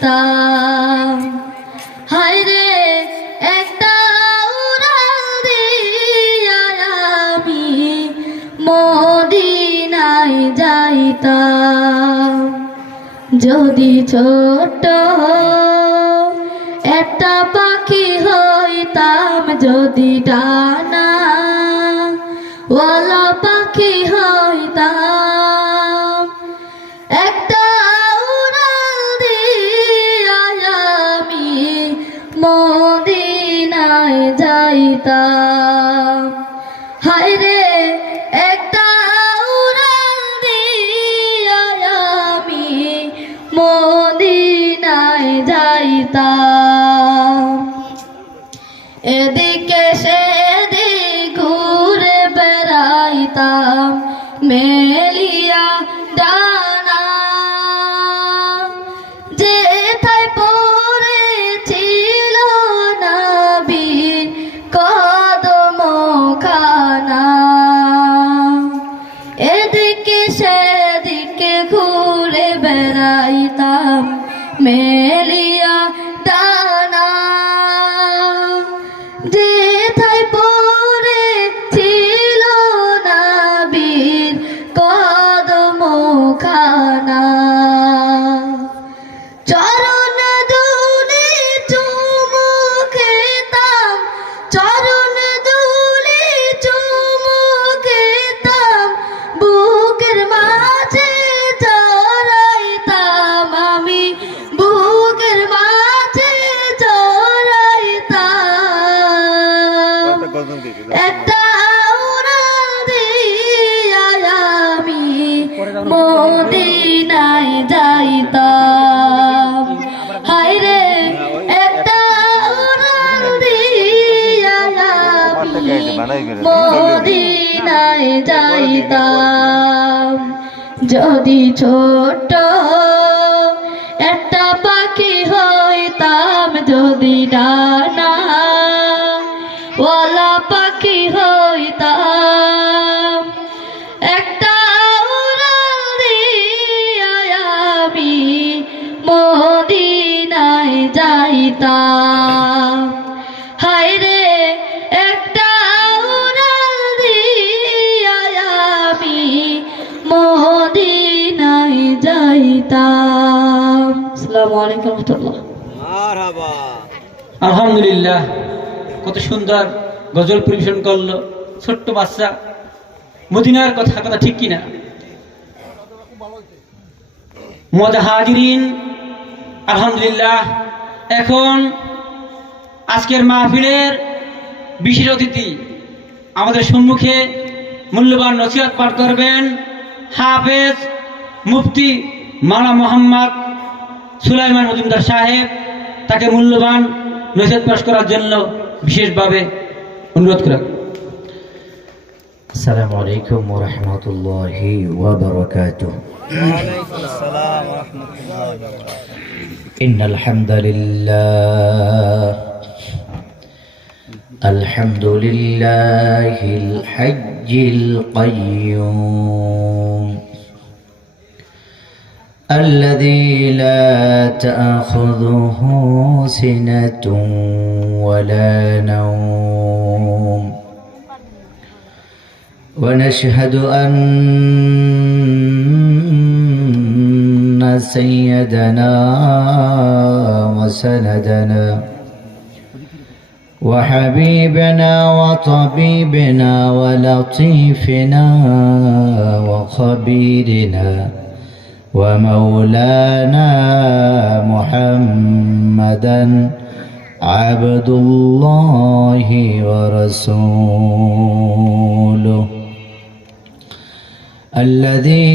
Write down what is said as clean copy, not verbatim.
যাইতাম। হায়রে একটা উড়াল দিয়া আমি মদিনায় যাইতাম। যদি ছোট একটা পাখি হইতাম, যদি ডানা ওয়ালা পাখি হইতাম, একটা উড়াল দিয়া আমি মদিনায় যাইতাম। হায়রে একটা উড়াল দিয়া আমি মদিনায় যাইতাম। এদিকে সেদিক ঘুরে বেড়াইতাম মেলিয়া ডানা, যেথায় পড়েছিল নবীর কদম খানা। এদিকে সেদিকে ঘুরে বেড়াইতাম মেলিয়া ডানা, যেথায় পড়েছিল নবীর কদম খানা। চরণ দুলে চুমু খেতাম, চরণ দুলে চুমু খেতাম, বুকের মাঝে জড়াইতাম আমি, বুকের মাঝে জড়াইতাম। একটা উড়াল দিয়া আমি মদিনায় যাইতাম। হায়রে একটা উড়াল দিয়া আমি মদিনায় যাইতাম। যদি ছোট একটা পাখি হইতাম, যদি ডানা ওয়ালা পাখি হইতাম, একটা উড়াল দিয়া আমি মদিনায় যাইতাম। হায়রে একটা উড়াল দিয়া আমি মদিনায় যাইতাম। আসসালামু আলাইকুম ওয়া রাহমাতুল্লাহ। মারহাবা। আলহামদুলিল্লাহ, কত সুন্দর গজল পরিবেশন করলো ছোট্ট বাচ্চা। মদিনার কথা ঠিক কিনা? মজা হাজিরিন, আলহামদুলিল্লাহ। এখন আজকের মাহফিলের বিশেষ অতিথি আমাদের সম্মুখে মূল্যবান নসিহত পাঠ করবেন হাফেজ মুফতি মাওলানা মোহাম্মদ সুলাইমান মজুমদার সাহেব। তাকে মূল্যবান নসিহত পাঠ করার জন্য বিশেষভাবে অনুরোধ করা। السلام عليكم ورحمة الله وبركاته. وعليكم السلام ورحمة الله وبركاته. إن الحمد لله الحج القيوم الذي لا تأخذه سنة ولا نوم، ونشهد أن سيدنا وسندنا وحبيبنا وطبيبنا ولطيفنا وخبيرنا ومولانا محمدا عبد الله ورسوله الذي